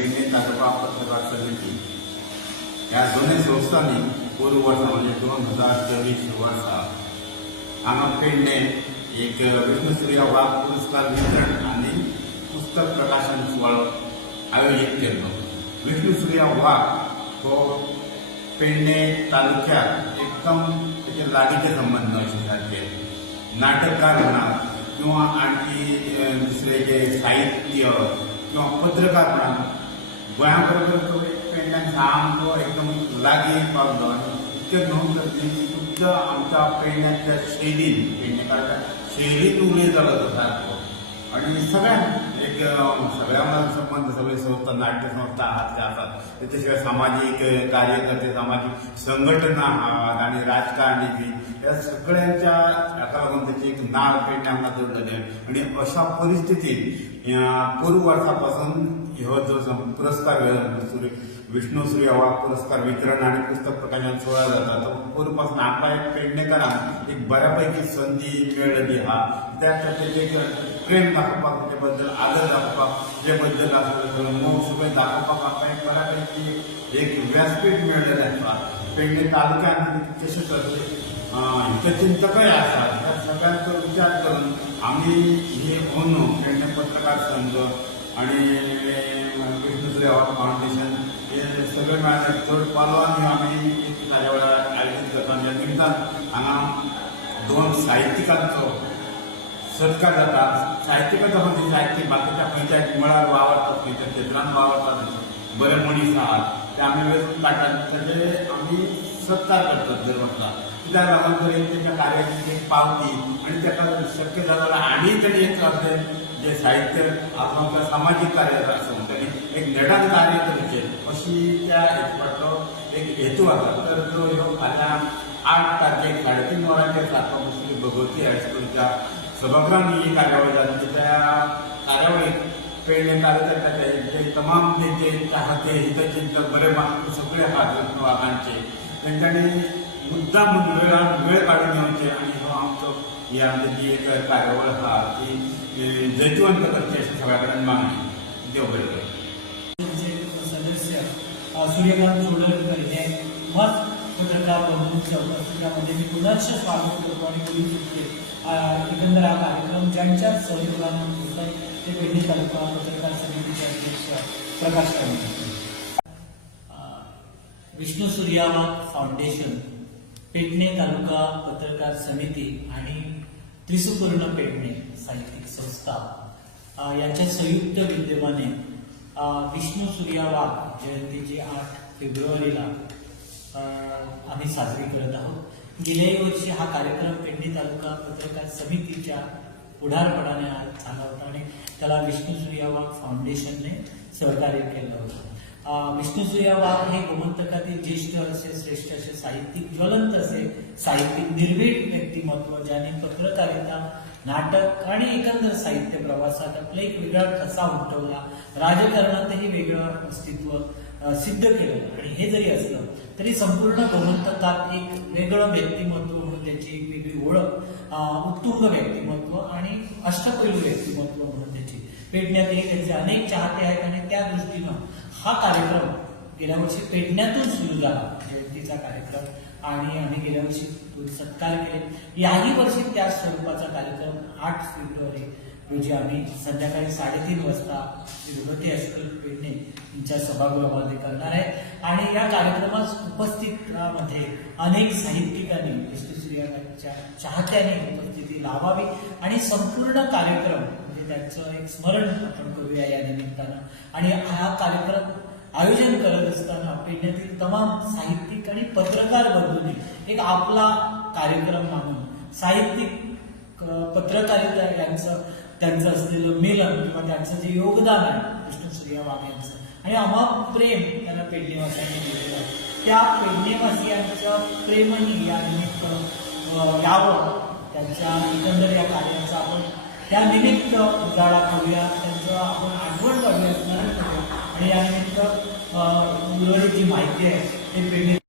पेडणे तालुका पत्रकार समिती. ह्या दोन्ही संस्थांनी पूर्व वर्सा म्हणजे दोन हजार चोवीस वर्सा हांगा पेडणे एक विष्णुश्री वाघ पुरस्कार वितरण आनी पुस्तक प्रकाशन सुवाळो आयोजित केल्लो विष्णुश्री वाघ हो पेडणे तालुक्यात एकदम तेजे लागींचे संबंध अशे सारखे नाटककार म्हणा किंवा आणखी दुसरे जे साहित्य किंवा पत्रकार म्हणा वहाँ पर तो एकदम शाम को एकदम लागे पावलं इतकं नोंद करतली की तुमच्या आमच्या पेडण्याच्या आणि सगळ्या एक सगळ्या संबंध सगळे संस्था नाट्य संस्था आहात असतात आसात सामाजिक शिवाय सामाजीक कार्यकर्ते सामाजिक संघटना आहात आणि राजकारणी बी या सगळ्यांच्या हाका लागून त्याचे एक नाड पेडण्यांना जोडलेले आणि अशा परिस्थितीत पूर्व वर्षापासून ह्यो जो पुरस्कार अ, म्हणजे विष्णू सूर्य वाघ पुरस्कार वितरण आणि पुस्तक प्रकाशन सोहळा जाता तो पूर्वपासून आपला एक पेडणेकरांना एक बऱ्यापैकी संधी मेळ्ळी हा. त्यात त्याचे एक प्रेम दाखोवपाक ते बद्दल आदर दाखोवपाक जे बद्दल आसा मोग सगळें दाखोवपाक आमकां एक बऱ्यापैकी एक व्यासपीठ मेळ्ळेलें आसा पेडणे तालुक्यान तशेंच हितचिंतकय आसा त्या सगळ्यांचो विचार करून आमी हे ओनो पेडणे पत्रकार संघ आणि विष्णुश्री अवॉर्ड फाउंडेशन हे सगळे मेळावे चड पालवान आमी एक वेळार आयोजीत करता. ज्या निमतान हांगा दोन साहित्यिकांचो सत्कार जाता साहित्यिकाचो म्हणजे साहित्यीक बाकीच्या पंचायत मळार वावरतात खंयच्या क्षेत्रांत वावरतात बरे मनीस आहात ते आमी वेचून काढतात. त्याचे आमी सत्कार करतात जर म्हटला कित्याक लागून तर तेच्या कार्याची एक पावती आनी ताका शक्य जाता आणि आनी तरी एक असेल जे साहित्य आमकां सामाजीक कार्य आसूं त्यांनी एक नेटान कार्य करचें अशी त्या हेतूपाटलो एक हेतू आसा तर तो ह्यो फाल्यां आठ तारखेक साडेतीन वरांचेर जाता मुस्लिम भगवती हायस्कूलच्या सभागृहांत ही कार्यावळ जाली त्या कार्यावळीक पेडणे जे तमाम तेंचे चाहते, हितचिंतक, बरे माणूस सगळे आहात विष्णू वाघांचे तेंच्यांनी मुद्दाम वेळ जी ती जैतवंत करची अशी सगळ्या देव बरें करूँ. सदस्य सूर्यकांत हे मत पत्रकार बंधूंच्या उपस्थितीमध्ये स्वागत करतो एकंदर हा कार्यक्रम ज्यांच्या सहयोगानं होतोय ते पेडणे तालुका पत्रकार समितीचे अध्यक्ष प्रकाश कांबळे. विष्णू सूर्यावा फाउंडेशन पेडणे तालुका पत्रकार समिती आणि त्रिसुपूर्ण पेडणे साहित्यिक संस्था यांच्या संयुक्त विद्यमाने विष्णू सूर्या वाघ जयंतीची आठ फेब्रुवारीला आम्ही साजरी करत आहोत गेल्याही वर्षी हा कार्यक्रम पेंडी तालुका पत्रकार समितीच्या पुढारपणाने आज झाला होता आणि त्याला विष्णू सूर्या वाघ फाउंडेशनने सहकार्य केलं होतं. विष्णू सूर्या वाघ हे गोमंतकातील ज्येष्ठ असे श्रेष्ठ असे साहित्यिक ज्वलंत असे साहित्यिक निर्भीड व्यक्तिमत्व ज्याने पत्रकारिता नाटक आणि एकंदर साहित्य प्रवासात आपला एक वेगळा ठसा उमटवला. राजकारणातही वेगळं अस्तित्व सिद्ध केलं. आणि हे जरी असलं तरी संपूर्ण गोमंतकात एक वेगळं व्यक्तिमत्व म्हणून त्याची एक वेगळी ओळख उत्तुंग व्यक्तिमत्व आणि अष्टपैलू व्यक्तिमत्व म्हणून त्याची पेटण्यात येईल. त्याचे अनेक चाहते आहेत आणि त्या दृष्टीनं हा कार्यक्रम गेल्या वर्षी पेटण्यातून सुरू झाला. जयंतीचा कार्यक्रम आणि आम्ही गेल्या वर्षी सत्कार केले. याही वर्षी त्या स्वरूपाचा कार्यक्रम आठ फेब्रुवारी रोजी आम्ही संध्याकाळी साडेतीन वाजता श्री भगवती हायस्कूल पेडणे यांच्या सभागृहामध्ये करणार आहे. आणि या कार्यक्रमास उपस्थितामध्ये अनेक साहित्यिकांनी विष्णू सूर्याच्या चाहत्यांनी उपस्थिती लावावी. आणि संपूर्ण कार्यक्रम म्हणजे त्यांचं एक स्मरण आपण करूया या निमित्तानं. आणि हा कार्यक्रम आयोजन करत असताना पेडण्यातील तमाम साहित्यिक आणि पत्रकार बंधूंनी एक आपला कार्यक्रम मानून साहित्यिक पत्रकारिता यांचं त्यांचं असलेलं मेलन किंवा त्यांचं जे योगदान आहे विष्णू सूर्या वाघ यांचं. आणि अमाप प्रेम त्यांना पेडणेवासियांनी दिलेलं आहे. त्या पेडणेवासियांचं प्रेमही या निमित्त यावं. त्यांच्या एकंदर या कार्याचा आपण त्या निमित्त उजाळा करूया. त्यांचं आपण आठवण करूया स्मरण करूया. आणि या निमित्त जी माहिती आहे ते पेडणे